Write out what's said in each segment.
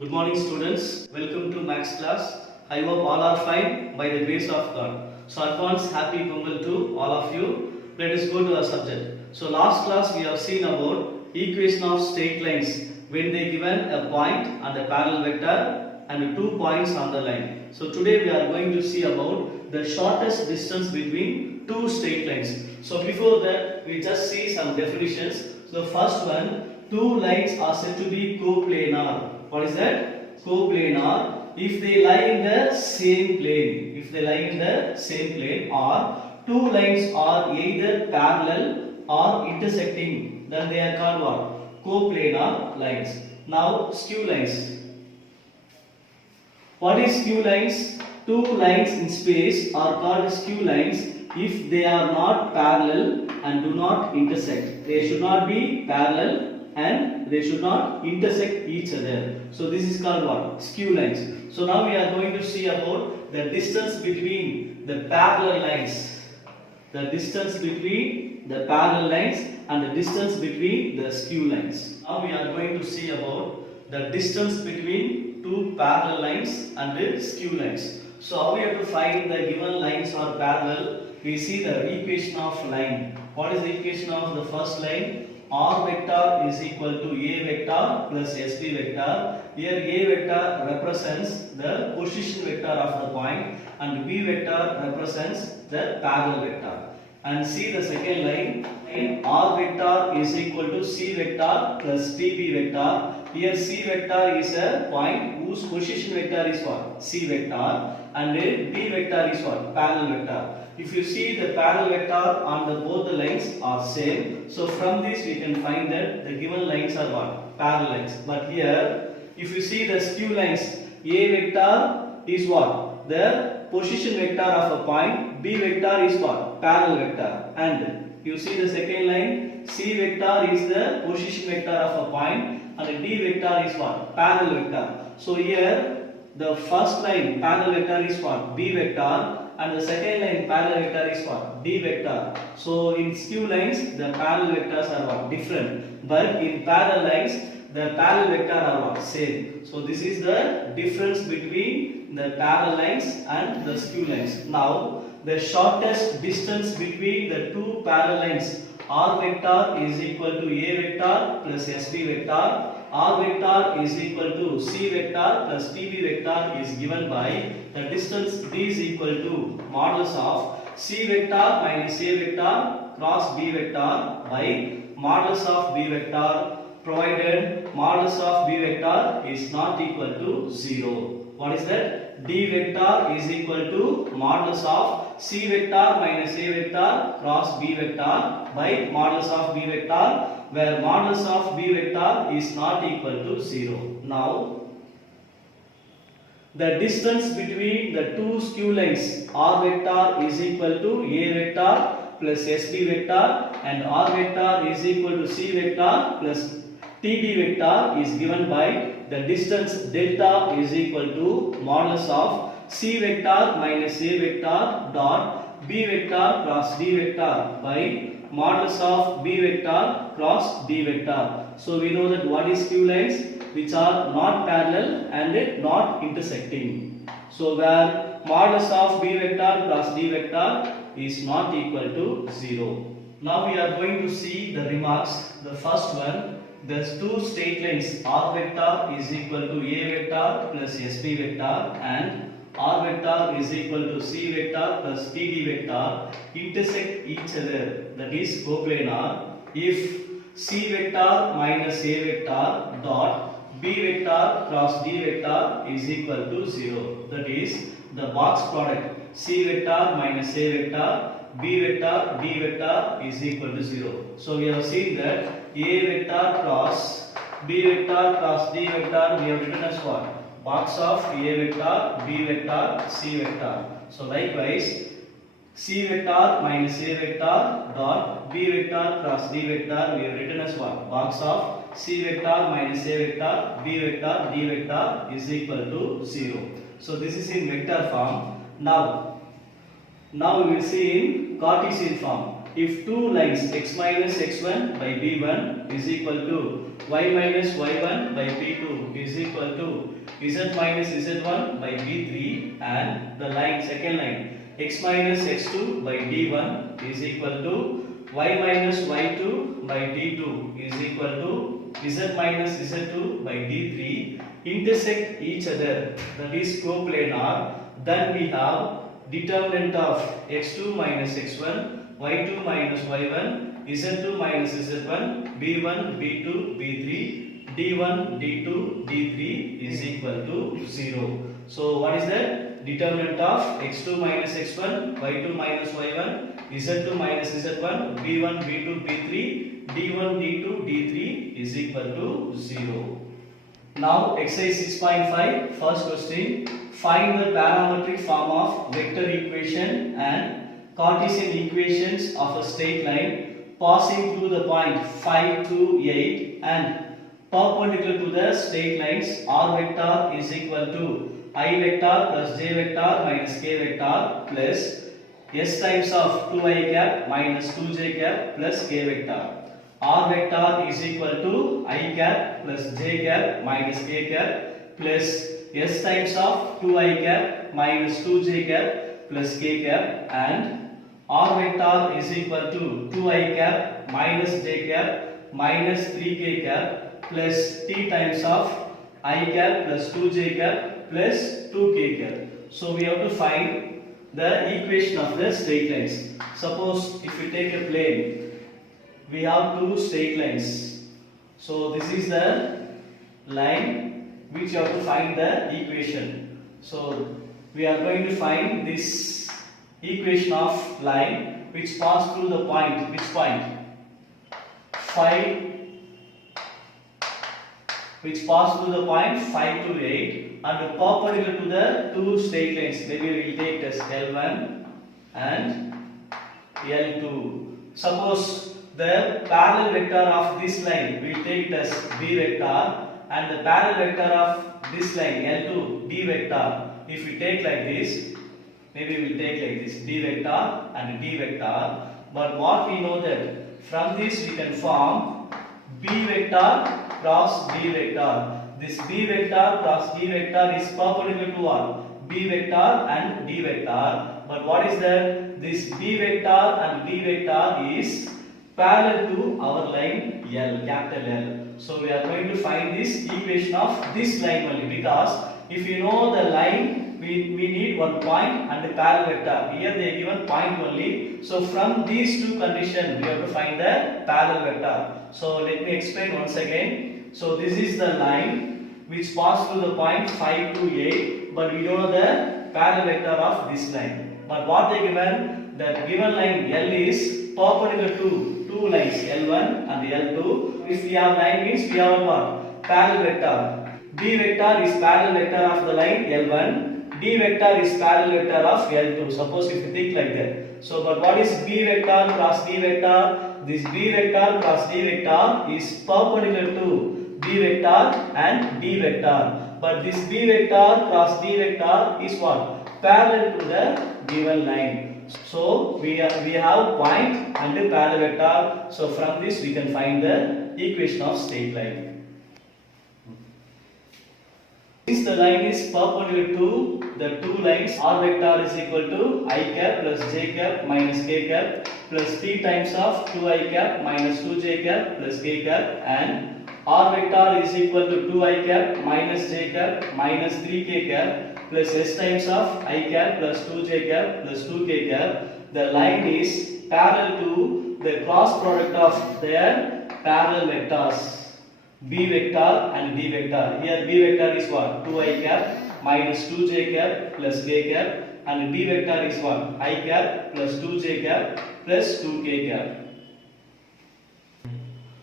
Good morning students, welcome to Max class. I hope all are fine by the grace of God. So advance happy Pongal to all of you. Let us go to our subject. So last class we have seen about equation of straight lines when they given a point and a parallel vector and 2 points on the line. So today we are going to see about the shortest distance between two straight lines. So before that we just see some definitions. So first one, two lines are said to be coplanar. What is that? Coplanar. If they lie in the same plane. If they lie in the same plane, or two lines are either parallel or intersecting, then they are called what? Coplanar lines. Now skew lines. What is skew lines? Two lines in space are called skew lines if they are not parallel and do not intersect. They should not be parallel and they should not intersect each other. So this is called what? Skew lines. So now we are going to see about the distance between the parallel lines. The distance between the parallel lines and the distance between the skew lines. Now we are going to see about the distance between two parallel lines and the skew lines. So how we have to find the given lines are parallel? We see the equation of line. What is the equation of the first line? R vector is equal to A vector plus SB vector. Here A vector represents the position vector of the point and B vector represents the parallel vector. And see the second line, R vector is equal to C vector plus TB vector. Here C vector is a point whose position vector is what? C vector, and B vector is what? Parallel vector. If you see the parallel vector on the both the lines are same, so from this we can find that the given lines are what? Parallel lines. But here, if you see the skew lines, A vector is what? The position vector of a point, B vector is what? Parallel vector. And you see the second line, C vector is the position vector of a point and D vector is what? Parallel vector. So here the first line parallel vector is what? B vector, and the second line parallel vector is what? D vector. So in skew lines the parallel vectors are what? Different, but in parallel lines the parallel vector are what? Same. So this is the difference between the parallel lines and the skew lines. Now the shortest distance between the two parallel lines, R vector is equal to A vector plus SB vector. R vector is equal to C vector plus TB vector is given by the distance D is equal to modulus of C vector minus A vector cross B vector by modulus of B vector, provided modulus of B vector is not equal to 0. What is that? D vector is equal to modulus of C vector minus A vector cross B vector by modulus of B vector, where modulus of B vector is not equal to 0. Now, the distance between the two skew lines, R vector is equal to A vector plus SB vector, and R vector is equal to C vector plus TB vector is given by the distance delta is equal to modulus of C vector minus A vector dot B vector cross D vector by modulus of B vector cross D vector. So we know that what is skew lines? Which are not parallel and not intersecting. So where modulus of B vector cross D vector is not equal to 0. Now we are going to see the remarks. The first one, the two straight lines R vector is equal to A vector plus SB vector and R vector is equal to C vector plus TD vector intersect each other, that is coplanar, if C vector minus A vector dot B vector cross D vector is equal to 0. That is the box product C vector minus A vector B vector D vector is equal to 0. So we have seen that A vector cross B vector cross D vector we have written as what? Box of A vector, B vector, C vector. So likewise C vector minus A vector dot B vector cross D vector we have written as what? Box of C vector minus A vector, B vector, D vector is equal to 0. So this is in vector form. Now we will see in Cartesian form. if two lines x minus x1 by b1 is equal to y minus y1 by b2 is equal to z minus z1 by b3, and the line second line x minus x2 by d1 is equal to y minus y2 by d2 is equal to z minus z2 by d3 intersect each other, that is coplanar, then we have determinant of x2 minus x1, y2 minus y1, z2 minus z1, b1, b2, b3, d1, d2, d3 is equal to 0. So what is the determinant of x2 minus x1, y2 minus y1, z2 minus z1, b1, b2, b3, d1, d2, d3 is equal to 0. Now exercise 6.5, first question, find the parametric form of vector equation and Cartesian equations of a straight line passing through the point 5 to 8 and perpendicular to the straight lines. R vector is equal to I vector plus j vector minus k vector plus s times of 2i cap minus 2j cap plus k vector. R vector is equal to I cap plus j cap minus k cap plus s times of 2i cap minus 2j cap plus k cap, and R vector is equal to 2i cap minus j cap minus 3k cap plus t times of I cap plus 2j cap plus 2k cap. So we have to find the equation of the straight lines. Suppose if we take a plane, we have two straight lines. So this is the line which you have to find the equation. So we are going to find this equation of line which pass through the point. Which point? 5. Which pass through the point 5 to 8 and perpendicular to the two straight lines. Maybe we will take as L1 and L2. Suppose the parallel vector of this line, we will take it as b vector, and the parallel vector of this line L2 d vector. If we take like this, maybe we will take like this d vector and d vector. But what we know that from this we can form b vector cross d vector. This b vector cross d vector is perpendicular to what? B vector and d vector. But what is that? This b vector and d vector is parallel to our line L, capital L. So we are going to find this equation of this line only, because if you know the line, we need one point and the parallel vector. Here they given point only. So from these two conditions, we have to find the parallel vector. So let me explain once again. So this is the line which pass through the point 5 to 8, but we don't know the parallel vector of this line. But what they given, that given line L is perpendicular to two lines L1 and L2. If we have line means we have what? Parallel vector. B vector is parallel vector of the line L1. D vector is parallel vector of L2. Suppose if you think like that. So but what is B vector cross D vector? This B vector cross D vector is perpendicular to B vector and D vector. But this B vector cross D vector is what? Parallel to the given line. So we have point and a parallel vector. So from this we can find the equation of straight line. Since the line is perpendicular to the two lines, R vector is equal to I cap plus j cap minus k cap plus t times of 2i cap minus 2j cap plus k cap, and R vector is equal to 2i cap minus j cap minus 3k cap plus s times of I cap plus 2j cap plus 2k cap. The line is parallel to the cross product of their parallel vectors b vector and d vector. Here b vector is what? 2i cap minus 2j cap plus k cap, and d vector is what? I cap plus 2j cap plus 2k cap.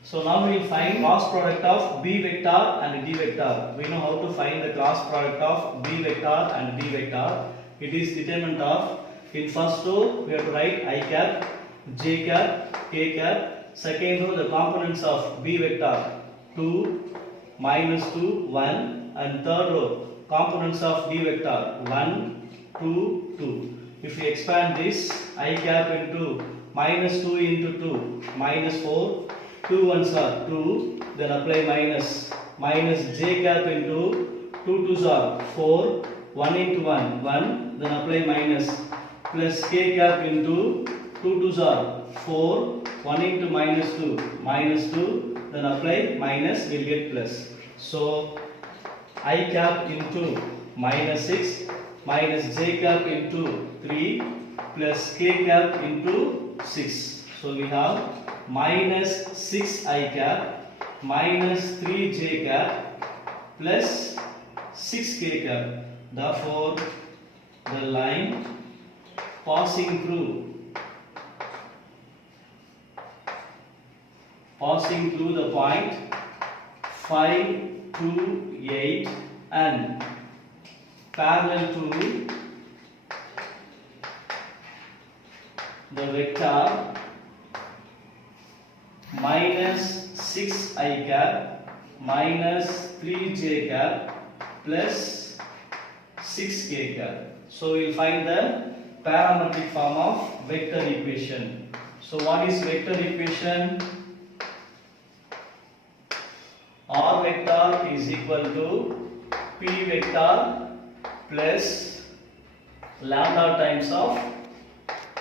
So now we will find cross product of b vector and d vector. We know how to find the cross product of b vector and d vector. It is determinant of, in first row we have to write I cap, j cap, k cap. Second row the components of b vector 2, minus 2, 1, and third row components of d vector 1, 2, 2. If we expand this I cap into minus 2 into 2, minus 4, 2 ones are 2, then apply minus, minus j cap into 2 twos are 4, 1 into 1, 1, then apply minus, plus k cap into 2 twos are 4, 1 into minus 2, minus 2, then apply minus, we'll get plus. So I cap into minus 6, minus j cap into 3, plus k cap into 6. So we have minus 6 I cap minus 3 j cap plus 6 k cap. Therefore, the line passing through the point 5, 2, 8 and parallel to the vector minus 6 I cap minus 3 j cap plus 6 k cap. So we will find the parametric form of vector equation. So what is vector equation? R vector is equal to P vector plus lambda times of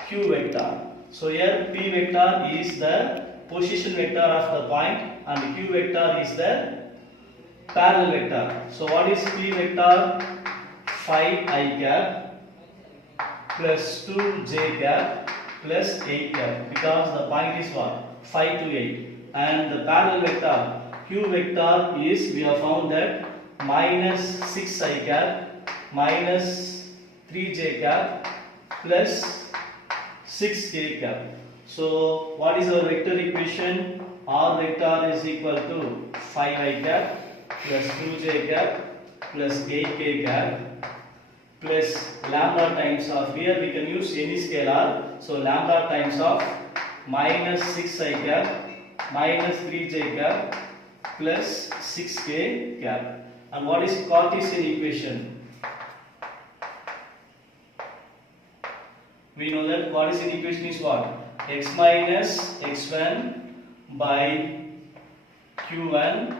Q vector. So here P vector is the position vector of the point and Q vector is the parallel vector. So what is P vector? 5 I cap plus 2 j cap plus 8 cap, because the point is what? 5 to 8. And the parallel vector Q vector is, we have found that minus 6 I cap minus 3 j cap plus 6 k cap. So what is our vector equation? R vector is equal to 5 I cap plus 2 j cap plus 8 k cap plus lambda times of, here we can use any scalar, so lambda times of minus 6 I cap minus 3 j cap plus 6 k cap. And what is Cartesian equation? We know that Cartesian equation is what? X minus x1 by q1,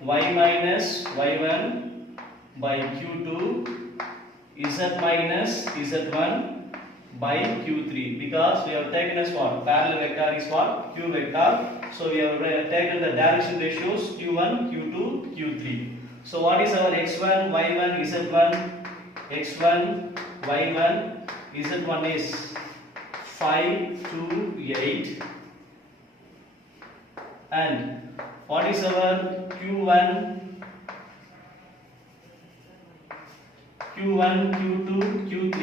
y minus y1 by q2, z minus z1 by q3, because we have taken as what? Parallel vector is what? Q vector. So we have taken the direction ratios q1, q2, q3. So what is our x1, y1, z1? x1, y1, z1 is 5 to 8. And what is our q1, q2, q3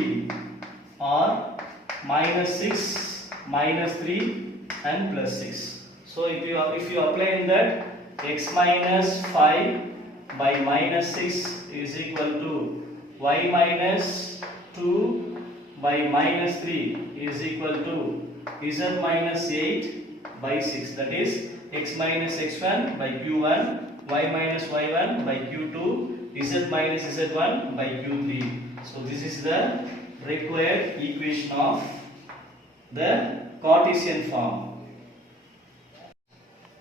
are minus 6, minus 3 and plus 6. So if you apply in that, x minus 5 by minus 6 is equal to y minus 2 by minus 3 is equal to z minus 8 by 6. That is x minus x1 by q1, y minus y1 by q2, z minus z1 by q3. So this is the required equation of the Cartesian form.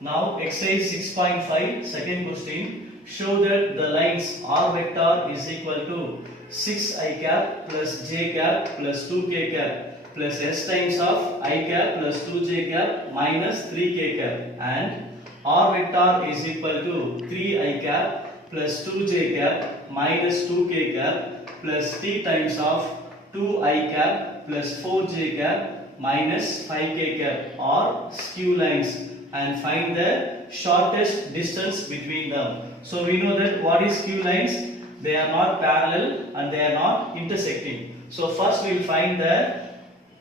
Now exercise 6.5, second question. Show that the lines R vector is equal to 6 I cap plus j cap plus 2 k cap plus s times of I cap plus 2 j cap minus 3 k cap, and R vector is equal to 3 I cap plus 2 j cap minus 2 k cap plus t times of 2 I cap plus 4 j cap minus 5 k cap are skew lines, and find the shortest distance between them. So we know that what is skew lines? They are not parallel and they are not intersecting. So first we will find the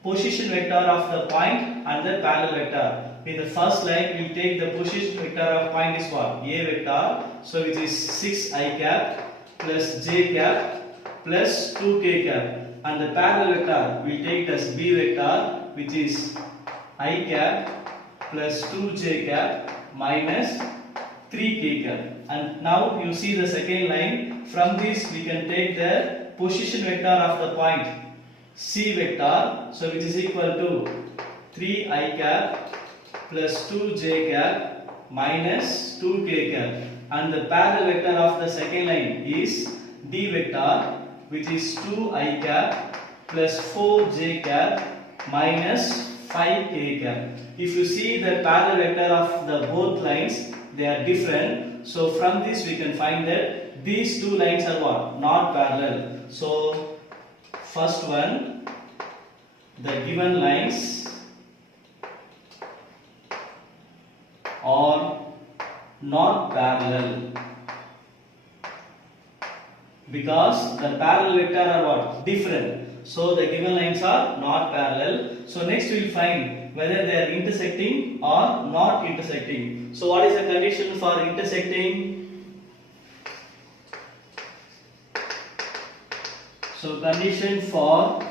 position vector of the point and the parallel vector. In the first line we will take the position vector of point is what? A vector. So which is 6 I cap plus j cap plus 2 k cap. And the parallel vector we will take as B vector, which is I cap plus 2j cap minus 3k cap. And now you see the second line. From this we can take the position vector of the point C vector, so which is equal to 3 I cap plus 2 j cap minus 2 k cap, and the parallel vector of the second line is d vector, which is 2 I cap plus 4 j cap minus 5 k cap. If you see the parallel vector of the both lines, they are different. So from this we can find that these two lines are what? Not parallel. So first one, the given lines are not parallel because the parallel vector are what? Different. So the given lines are not parallel. So next we will find whether they are intersecting or not intersecting. So what is the condition for intersecting? So condition for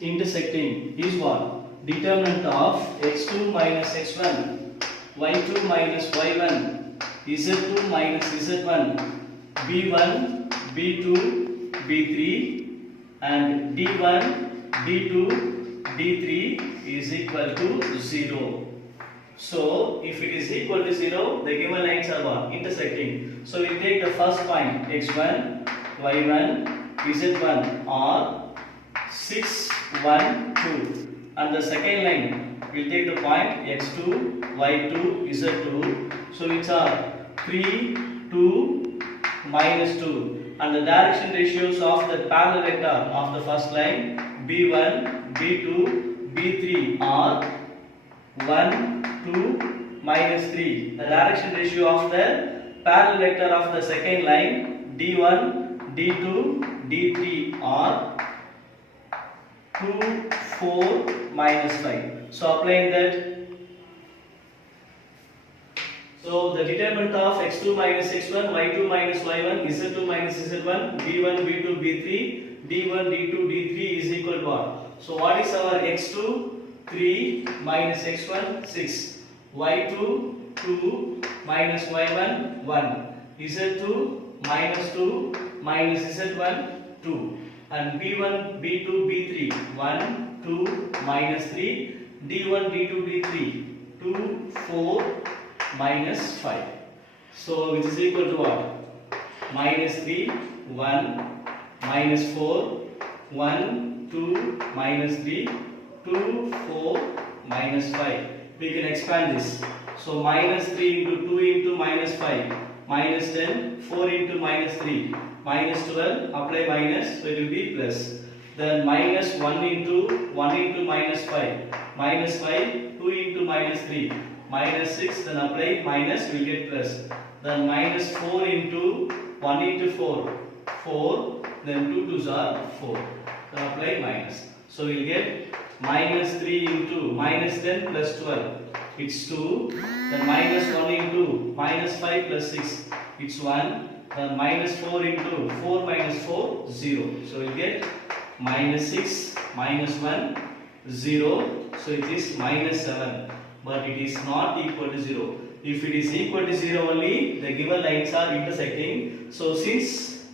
intersecting is what? Determinant of x2 minus x1, y2 minus y1, z2 minus z1, b1, b2, b3, and d1, d2, d3 is equal to 0. So if it is equal to 0, the given lines are what? Intersecting. So we take the first point x1, y1, z1 are 6, 1, 2, and the second line we'll take the point x2, y2, z2, so which are 3, 2, minus 2, and the direction ratios of the parallel vector of the first line b1, b2, b3 are 1, 2, minus 3. The direction ratio of the parallel vector of the second line d1, d2, d3 are 2, 4, minus 5. So applying that, so the determinant of x2 minus x1, y2 minus y1, z2 minus z1, b1, b2, b3, d1, d2, d3 is equal to what? So what is our x2? 3 minus x1, 6, y2, 2 minus y1, 1, z2 minus 2 minus z1, 2, and b1, b2, b3 1, 2, minus 3, d1, d2, d3 2, 4, minus 5. So which is equal to what? Minus 3, 1, minus 4, 1, 2, minus 3, 2, 4, minus 5. We can expand this. So minus 3 into 2 into minus 5, minus 10, 4 into minus 3, minus 12, apply minus, so it will be plus. Then minus 1 into minus 5, minus 5, 2 into minus 3, minus 6, then apply minus, we will get plus. Then minus 4 into 1 into 4, 4, then 2 2s are 4, then apply minus. So we will get minus 3 into minus 10 plus 12, it's 2, then minus 1 into minus 5 plus 6, it's 1, then minus 4 into 4 minus 4, 0. So we get minus 6, minus 1, 0, so it is minus 7, but it is not equal to 0. If it is equal to 0 only, the given lines are intersecting. So since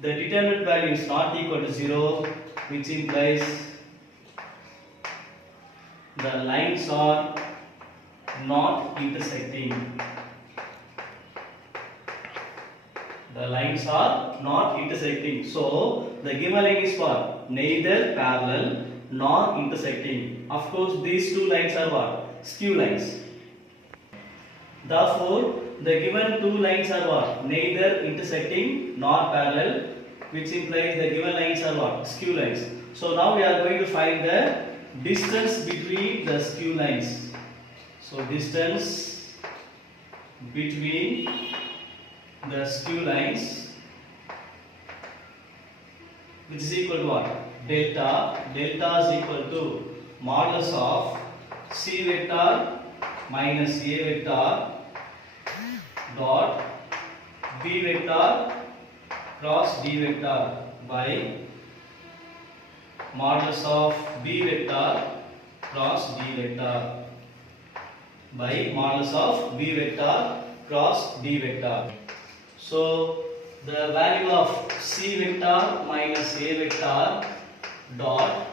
the determinant value is not equal to 0, which implies the lines are not intersecting. The lines are not intersecting. So the given line is what? Neither parallel nor intersecting. Of course, these two lines are what? Skew lines. Therefore, the given two lines are what? Neither intersecting nor parallel, which implies the given lines are what? Skew lines. So now we are going to find the distance between the skew lines. So distance between the skew lines, which is equal to what? Delta. Delta is equal to modulus of C vector minus A vector dot B vector cross D vector by modulus of B vector cross D vector by modulus of B vector cross D vector. So the value of c vector minus a vector dot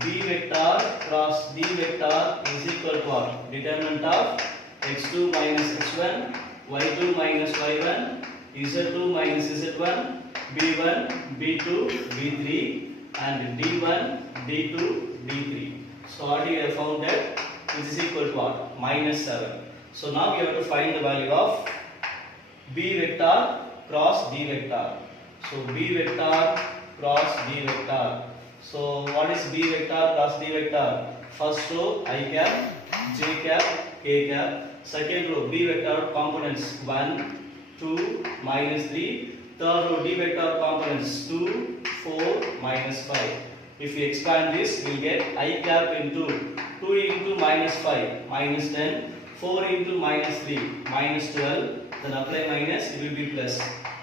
b vector cross d vector is equal to what? Determinant of x2 minus x1, y2 minus y1, z2 minus z1, b1, b2, b3 and d1, d2, d3. So what we have found that this is equal to what? Minus 7. So now we have to find the value of b vector cross d vector. So b vector cross d vector. So what is b vector cross d vector? First row I cap, j cap, k cap. Second row b vector components 1, 2, minus 3. Third row d vector components 2, 4, minus 5. If we expand this, we will get I cap into 2 into minus 5, minus 10, 4 into minus 3, minus 12, then apply minus, it will be plus.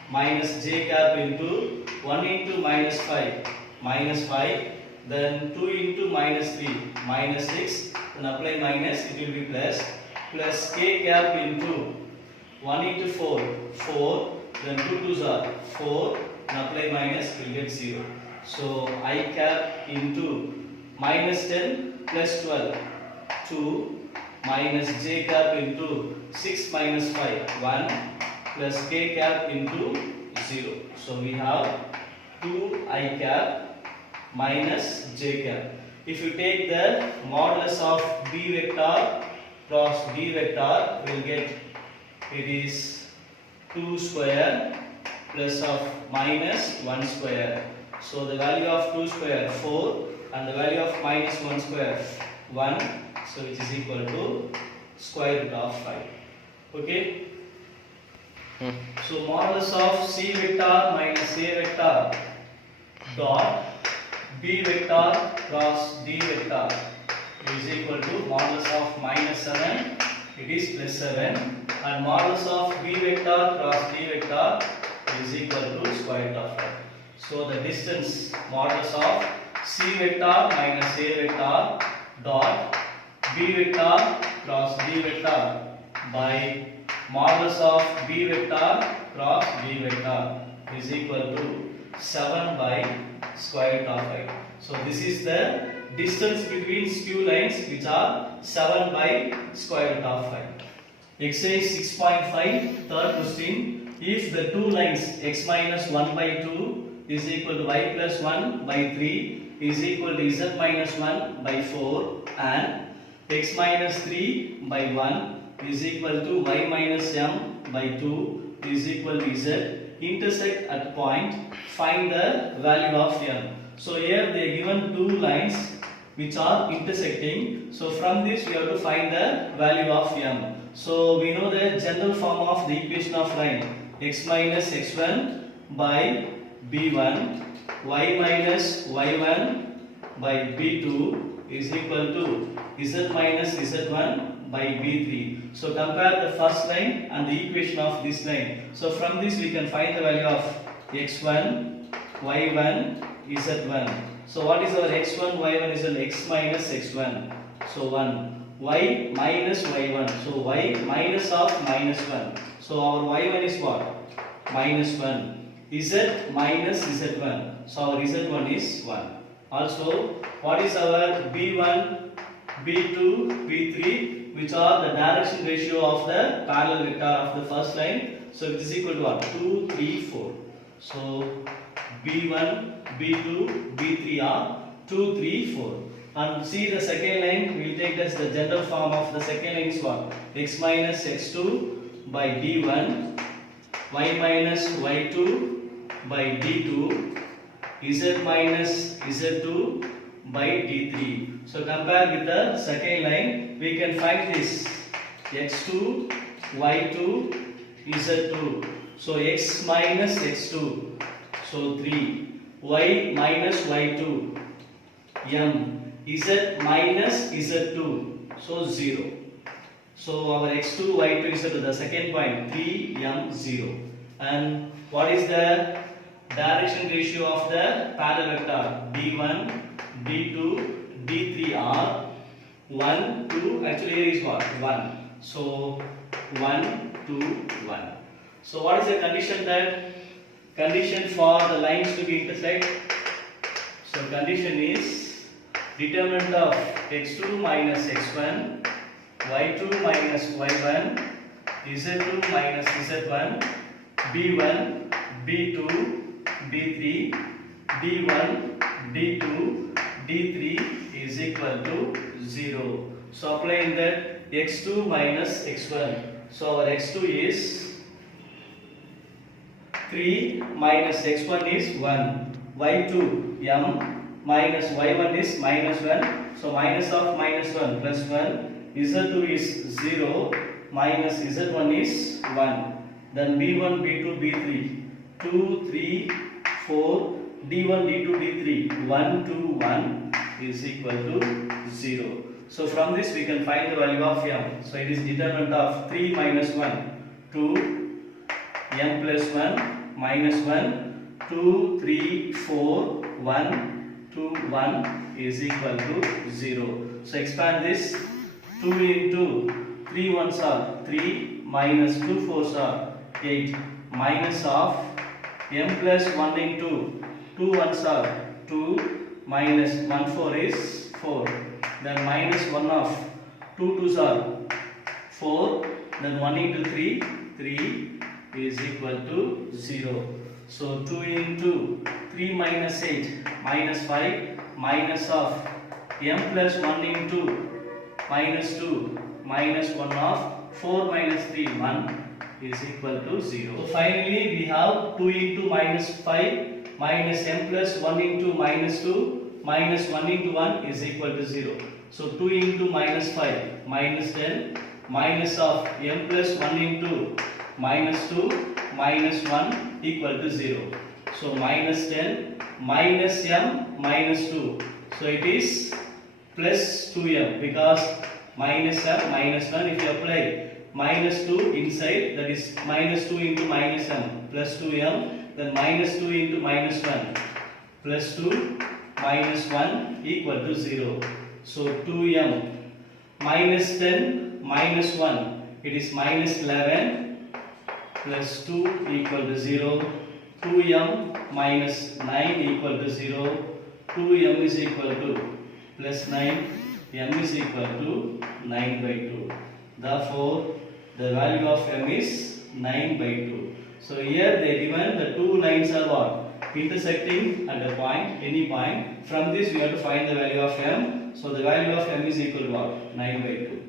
Minus j cap into 1 into minus 5, minus 5, then 2 into minus 3, minus 6, then apply minus, it will be plus. Plus k cap into 1 into 4, 4, then 2 2s are 4, and apply minus, we will get 0. So I cap into minus 10 plus 12, 2, minus j cap into 6 minus 5, 1, plus k cap into 0. So we have 2 I cap minus j cap. If you take the modulus of b vector cross d vector, we will get it is 2 square plus of minus 1 square. So the value of 2 square 4 and the value of minus 1 square 1. So which is equal to square root of 5. Okay. So modulus of c vector minus a vector dot b vector cross d vector is equal to modulus of minus 7, it is plus 7, and modulus of b vector cross d vector is equal to square root of 5. So the distance modulus of c vector minus a vector dot b vector cross d vector by modulus of b vector cross d vector is equal to 7 by square root of 5. So this is the distance between skew lines which are 7 by square root of 5. Exercise 6.5, third question. If the two lines x minus 1 by 2 is equal to y plus 1 by 3 is equal to z minus 1 by 4 and x minus 3 by 1 is equal to y minus m by 2 is equal to z intersect at point, find the value of m. So here they are given two lines which are intersecting. So from this we have to find the value of m. So we know the general form of the equation of line x minus x1 by b1 y minus y1 by b2 is equal to z minus z1 by b3. So compare the first line and the equation of this line. So from this we can find the value of x1 y1 z1. So what is our x1 y1 is x minus x1. So 1 y minus y1. So y minus of minus 1. So our y1 is what? Minus 1. Z minus z1. So our z1 is 1. Also, what is our b1, b2, b3, which are the direction ratio of the parallel vector of the first line? So it is equal to what? 2, 3, 4. So b1, b2, b3 are 2, 3, 4. And see the second line, we will take as the general form of the second line is what? X minus x2 by d1, y minus y2 by d2, z minus z2 by d3. So compare with the second line, we can find this x2, y2, z2. So x minus x2, so 3, y minus y2, m, z minus z2, so 0. So our x2, y2 is the second point, 3, m, 0. And what is the direction ratio of the parallel vector? d1, d2, d3 are 1, 2, actually here is what? 1. So 1, 2, 1. So what is the condition that condition for the lines to be intersect. So condition is determinant of x2 minus x1, y2 minus y1, z2 minus z1, b1, b2, b3, d1, d2, d3 is equal to 0. So applying that x2 minus x1. So our x2 is 3 minus x1 is 1. y2 m minus y1 is minus 1. So minus of minus 1 plus 1. z2 is 0 minus z1 is 1. Then b1, b2, b3 2, 3, 4 d1, d2, d3 1, 2, 1 is equal to 0. So from this we can find the value of m. So it is determinant of 3 minus 1 2 m plus 1 minus 1 2, 3, 4 1, 2, 1 is equal to 0. So expand this 2 into 3 ones are 3 minus 2 fours are 8 minus of m plus 1 into 2 ones are 2 minus 1 4 is 4. Then minus 1 of 2 twos are 4. Then 1 into 3 3 is equal to 0. So 2 into 3 minus 8 minus 5 minus of m plus 1 into minus 2 minus 1 of 4 minus 3 1 is equal to 0. So finally we have 2 into minus 5 minus m plus 1 into minus 2 minus 1 into 1 is equal to 0. So 2 into minus 5 minus 10 minus of m plus 1 into minus 2 minus 1 equal to 0. So minus 10 minus m minus 2. So it is plus 2m because minus m minus 1 if you apply minus 2 inside, that is minus 2 into minus m plus 2m, then minus 2 into minus 1 plus 2 minus 1 equal to 0. So 2m minus 10 minus 1, it is minus 11 plus 2 equal to 0. 2m minus 9 equal to 0. 2m is equal to plus 9, m is equal to 9 by 2. Therefore, the value of m is 9 by 2. So here they given the two lines are what? Intersecting at a point, any point. From this we have to find the value of m. So the value of m is equal to what? 9 by 2.